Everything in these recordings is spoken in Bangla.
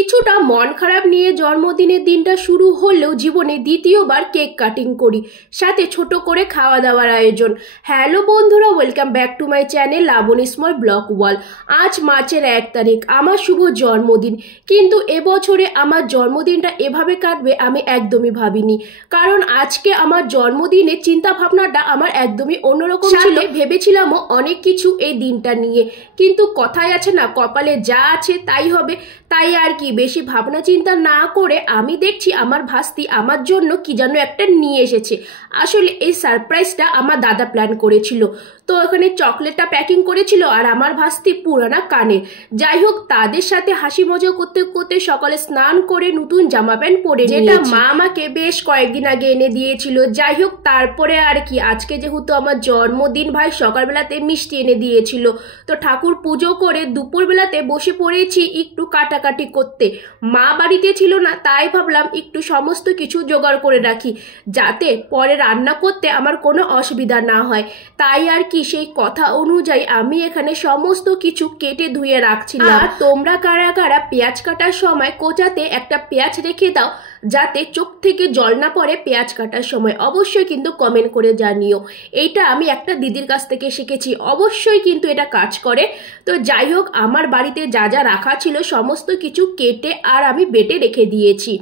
কিছুটা মন খারাপ নিয়ে জন্মদিনের দিনটা শুরু হলেও জীবনে দ্বিতীয়বার কেক কাটিং করি, সাথে ছোট করে খাওয়া দাওয়ার আয়োজন। হ্যালো বন্ধুরা, welcome back to my channel Labani small blog wall. আজ মার্চের 1 তারিখ, আমার শুভ জন্মদিন। কিন্তু এবছরে আমার জন্মদিনটা এভাবে কাটবে আমি একদমই ভাবিনি, কারণ আজকে আমার জন্মদিনের চিন্তা ভাবনাটা আমার একদমই অন্যরকম ছিল। ভেবেছিলামও অনেক কিছু এই দিনটা নিয়ে, কিন্তু কথায় আছে না, কপালে যা আছে তাই হবে। তাই আর কি বেশি ভাবনা চিন্তা না করে আমি দেখছি আমার ভাস্তি আমার জন্য কি যেন একটা নিয়ে এসেছে। আসলে এই সারপ্রাইজটা আমার দাদা প্ল্যান করেছিল। তো ওখানে চকলেটটা প্যাকিং করেছিল আর আমার ভাস্তি পুরানা কানে। যাই হোক, তাদের সাথে হাসি মজা করতে করতে সকালে স্নান করে নতুন জামা প্যান্ট পরে, যেটা মা আমাকে বেশ কয়েকদিন আগে এনে দিয়েছিল। যাই হোক, তারপরে আর কি আজকে যেহেতু আমার জন্মদিন, ভাই সকালবেলাতে মিষ্টি এনে দিয়েছিল। তো ঠাকুর পুজো করে দুপুরবেলাতে বসে পড়েছি একটু কাটাকাটি করতে। মা বাড়িতে ছিল না, তাই ভাবলাম একটু সমস্ত কিছু জোগাড় করে রাখি, যাতে পরে রান্না করতে আমার কোনো অসুবিধা না হয়। তাই আর কি সেই কথা অনুযায়ী আমি এখানে সমস্ত কিছু কেটে ধুয়ে রাখছিলাম। আর তোমরা কারা কারা পেঁয়াজ কাটার সময় কোচাতে একটা পেঁয়াজ রেখে দাও যাতে চোখ থেকে জল না পড়ে পেঁয়াজ কাটার সময়, অবশ্যই কিন্তু কমেন্ট করে জানিও। এইটা আমি একটা দিদির কাছ থেকে শিখেছি, অবশ্যই কিন্তু এটা কাজ করে। তো যাই হোক, আমার বাড়িতে যা যা রাখা ছিল সমস্ত কিছু কেটে আর আমি বেটে রেখে দিয়েছি।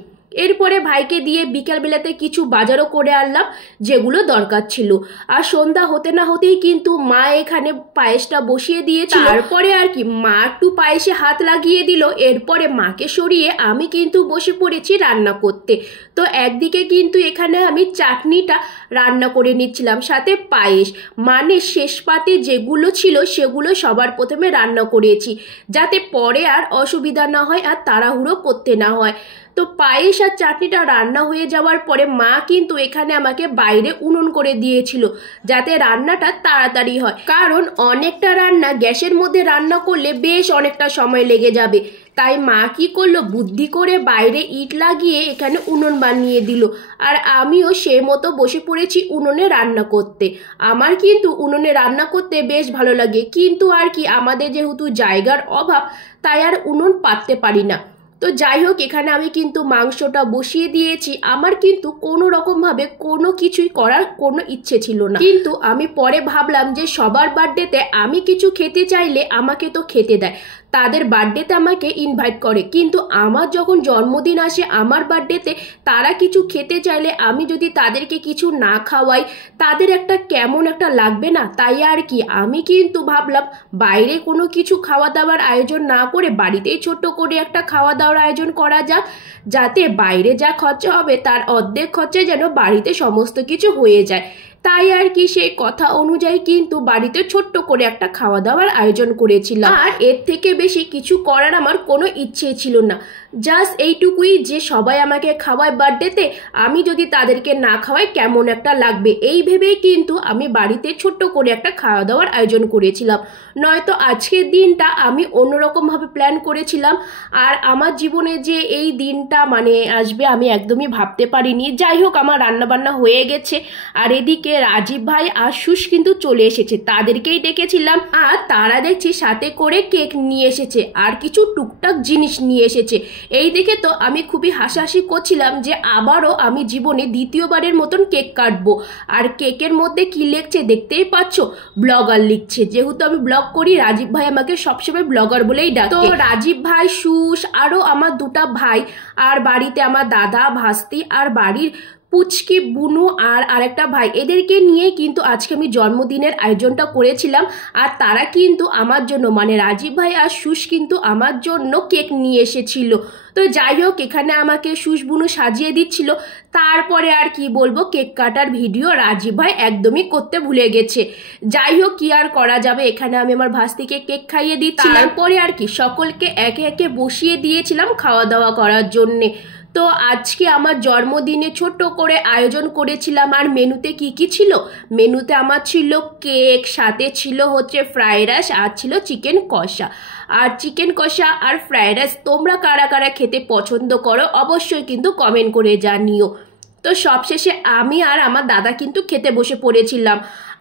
এরপরে ভাইকে দিয়ে বিকালবেলাতে কিছু বাজারও করে আনলাম যেগুলো দরকার ছিল। আর সন্ধ্যা হতে না হতেই কিন্তু মা এখানে পায়েসটা বসিয়ে দিয়েছিল। তারপরে আর কি মা একটু পায়েসে হাত লাগিয়ে দিল, এরপরে মাকে সরিয়ে আমি কিন্তু বসে পড়েছি রান্না করতে। তো একদিকে কিন্তু এখানে আমি চাটনিটা রান্না করে নিচ্ছিলাম, সাথে পায়েস, মানে শেষ পাতে যেগুলো ছিল সেগুলো সবার প্রথমে রান্না করেছি, যাতে পরে আর অসুবিধা না হয় আর তাড়াহুড়ো করতে না হয়। তো পায়েস আর চাটনিটা রান্না হয়ে যাওয়ার পরে মা কিন্তু এখানে আমাকে বাইরে উনুন করে দিয়েছিল, যাতে রান্নাটা তাড়াতাড়ি হয়, কারণ অনেকটা রান্না গ্যাসের মধ্যে রান্না করলে বেশ অনেকটা সময় লেগে যাবে। তাই মা কি করলো, বুদ্ধি করে বাইরে ইট লাগিয়ে এখানে উনুন বানিয়ে দিল, আর আমিও সে মতো বসে পড়েছি উনুনে রান্না করতে। আমার কিন্তু উনুনে রান্না করতে বেশ ভালো লাগে, কিন্তু আর কি আমাদের যেহেতু জায়গার অভাব, তাই আর উনুন পাততে পারি না। তো যাই হোক, এখানে আমি কিন্তু মাংসটা বসিয়ে দিয়েছি। আমার কিন্তু কোনো রকমভাবে কোনো কিছুই করার কোনো ইচ্ছে ছিল না, কিন্তু আমি পরে ভাবলাম যে সবার বার্থডেতে আমি কিছু খেতে চাইলে আমাকে তো খেতে দেয়, তাদের বার্থডেতে আমাকে ইনভাইট করে, কিন্তু আমার যখন জন্মদিন আসে আমার বার্থডেতে তারা কিছু খেতে চাইলে আমি যদি তাদেরকে কিছু না খাওয়াই তাদের একটা কেমন একটা লাগবে না। তাই আর কি আমি কিন্তু ভাবলাম বাইরে কোনো কিছু খাওয়া দাওয়ার আয়োজন না করে বাড়িতেই ছোট্ট করে একটা খাওয়া দাওয়ার আয়োজন করা যাক, যাতে বাইরে যা খরচা হবে তার অর্ধেক খরচা যেন বাড়িতে সমস্ত কিছু হয়ে যায়। তাই আর কি সেই কথা অনুযায়ী কিন্তু বাড়িতে ছোট্ট করে একটা খাওয়া দাওয়ার আয়োজন করেছিলাম, আর এর থেকে বেশি কিছু করার আমার কোনো ইচ্ছে ছিল না। জাস্ট এইটুকুই যে সবাই আমাকে খাওয়ায় বার্থডেতে, আমি যদি তাদেরকে না খাওয়াই কেমন একটা লাগবে, এই ভেবেই কিন্তু আমি বাড়িতে ছোট্ট করে একটা খাওয়া দাওয়ার আয়োজন করেছিলাম। নয়তো আজকের দিনটা আমি অন্যরকমভাবে প্ল্যান করেছিলাম, আর আমার জীবনে যে এই দিনটা মানে আসবে আমি একদমই ভাবতে পারিনি। যাই হোক, আমার রান্নাবান্না হয়ে গেছে, আর এদিকে রাজীব ভাই আর সুশ কিন্তু চলে এসেছে, তাদেরকেই ডেকেছিলাম, আর তারা দেখছি সাথে করে কেক নিয়ে এসেছে আর কিছু টুকটাক জিনিস নিয়ে এসেছে। এই দেখে তো আমি খুবই হাসাহাসি করছিলাম যে আবারও আমি জীবনে দ্বিতীয়বারের মতন কেক কাটবো। আর কেকের মধ্যে কি লিখছে দেখতেই পাচ্ছ, ব্লগার লিখছে। যেহেতু আমি ব্লগ করি, রাজীব ভাই আমাকে সবসময় ব্লগার বলেই ডাকে। তো রাজীব ভাই, সুশ, আরো আমার দুটা ভাই, আর বাড়িতে আমার দাদা, ভাস্তি, আর বাড়ির পুচকি, বুনু আর আরেকটা ভাই, এদেরকে নিয়ে কিন্তু আজকে আমি জন্মদিনের আয়োজনটা করেছিলাম। আর তারা কিন্তু আমার জন্য, মানে রাজীব ভাই আর সুশ কিন্তু আমার জন্য কেক নিয়ে এসেছিল। তো যাই হোক, এখানে আমাকে সুশ, বুনু সাজিয়ে দিচ্ছিল। তারপরে আর কি বলবো, কেক কাটার ভিডিও রাজীব ভাই একদমই করতে ভুলে গেছে। যাই হোক, কি আর করা যাবে, এখানে আমি আমার ভাস্তিকে কেক খাইয়ে দিচ্ছি। তারপরে আর কি সকলকে একে একে বসিয়ে দিয়েছিলাম খাওয়া দাওয়া করার জন্যে। তো আজকে আমার জন্মদিনে ছোট্ট করে আয়োজন করেছিলাম। আর মেনুতে কি কি ছিল, মেনুতে আমার ছিল কেক, সাথে ছিল হচ্ছে ফ্রাইড রাইস, আর ছিল চিকেন কষা। আর চিকেন কষা আর ফ্রাইড রাইস তোমরা কারা কারা খেতে পছন্দ করো অবশ্যই কিন্তু কমেন্ট করে জানিও। তো সবশেষে আমি আর আমার দাদা কিন্তু খেতে বসে পড়েছিলাম।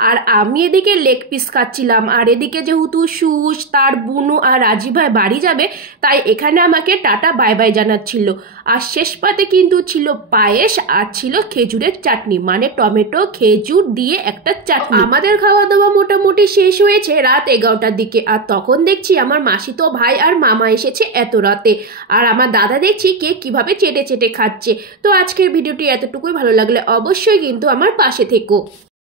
আর আমি এদিকে লেগ পিস খাচ্ছিলাম। আর এদিকে যেহেতু সুজ, তার বুনু আর রাজীব ভাই বাড়ি যাবে, তাই এখানে আমাকে টাটা বাই বাই জানাচ্ছিল। আর শেষ পাতে কিন্তু ছিল পায়েস আর ছিল খেজুরের চাটনি, মানে টমেটো খেজুর দিয়ে একটা চাটনি। আমাদের খাওয়া দাওয়া মোটামুটি শেষ হয়েছে রাত 11টার দিকে। আর তখন দেখছি আমার মাসিতো ভাই আর মামা এসেছে এত রাতে। আর আমার দাদা দেখছি কেক কিভাবে চেটে চেটে খাচ্ছে। তো আজকের ভিডিওটি এতটুকুই, ভালো লাগলে অবশ্যই কিন্তু আমার পাশে থেকো।